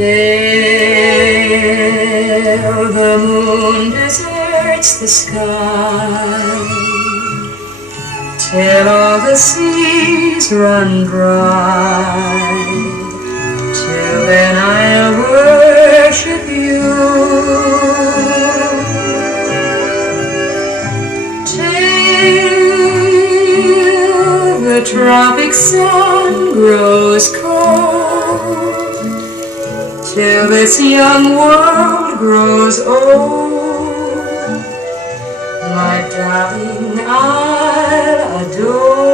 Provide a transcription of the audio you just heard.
Till the moon deserts the sky, till all the seas run dry, till then I'll worship you. Till the tropic sun grows cold, till this young world grows old, my darling, I'll adore